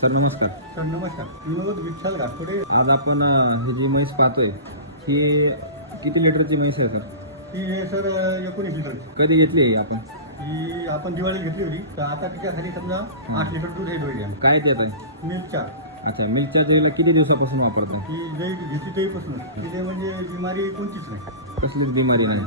Sir नमस्कार. Sir नमस्कार. विनोद विठ्ठल घाटपुडे. आज आपण ही जी म्हैस पाहतोय ही किती लिटरची म्हैस आहे सर? ही आहे सर 19 लिटरची. कधी घेतली आहे आपण? ही आपण दिवाळीत घेतली होती, तर आता तिच्यासाठी समजा 8 लिटर दूध आहे दोघी. काय देत आहे? मिल्कच्या. अच्छा, मिल्कच्या गाईला किती दिवसापासून वापरताय? ही गाई घेतली तेव्हापासून तिथे म्हणजे बिमारी कोणतीच नाही. कसलीच बिमारी नाही.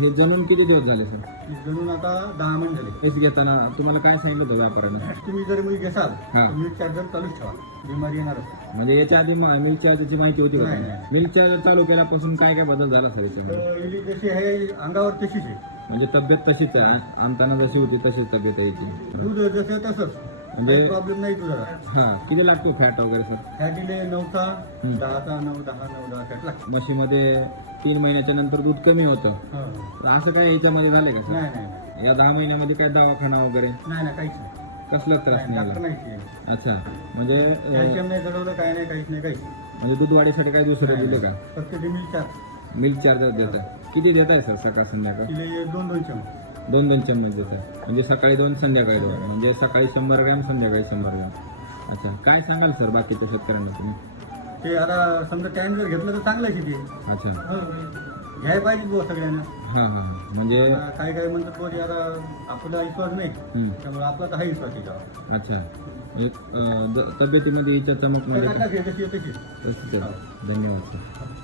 हे जणून किती दिवस झाले सर? ही जणून आता 10 महिने झाले. म्हैस घेताना तुम्हाला काय सांगितलं होतं व्यापाऱ्याने? तुम्ही जर मी घेसाल हा. तर मिल्क चार्जर चालूच ठेवा, बिमारी येणारच नाही. म्हणजे याच्या आधी मिल्कच्या आधीची माहिती होती का? नाही, नाही. मिल्कच्या चालू केल्यापासून काय काय बदल झाला सर याच्यामध्ये? तर ही जशी आहे अंगावर तशीच आहे. म्हणजे तब्येत तशीच आहे, आणताना जशी होती तशीच तब्येत आहे याची. दूध जसं तसंच म्हणजे प्रॉब्लेम नाही तुझा. हा, किती लागतो फॅट वगैरे सर? ह्या दिले 9चा 10चा 9 फॅट लागतो. म्हशीमध्ये 3 महिन्याच्या नंतर दूध कमी होतं. हा. तर असं काय याच्यामध्ये झालंय का नाही सर? नाही या 10 महिन्यामध्ये काय दवाखाना वगैरे नाही काहीच नाही. कसलाच त्रास नाही डॉक्टर आला? नाही केलं. अच्छा, म्हणजे कॅल्शियम नाही चढवलं, काय नाही, काहीच नाही, काहीच नाही. म्हणजे दूध वाढीसाठी काय दुसरं दिले का? फक्त ते मिल्क चार मिल्क चार्जर देत आहे. किती देत आहे सर सकाळ संध्याकाळ? तिले 2 चमच. 2 चम्मच देत आहे. म्हणजे सकाळी 2 संध्याकाळी 2. म्हणजे सकाळी 100 ग्रॅम संध्याकाळी 100 ग्रॅम. अच्छा, काय सांगाल सर बाकीच्या शेतकऱ्यांना तुम्ही? ते आता समजा टाइम जर घेतलं तर चांगलं आहे की ते. अच्छा, घ्यायला पाहिजे बुवा सगळ्यांना. हां हां म्हणजे आता काय काय म्हणतात बुवा, ते आता आपला विश्वास नाही, त्यामुळे आपला तर हा विश्वास आहे का. अच्छा, म्हणजे तब्येतीमध्ये हिच्या चमक म्हणजे तशी आहे, तशी. तशीच आहे. धन्यवाद सर.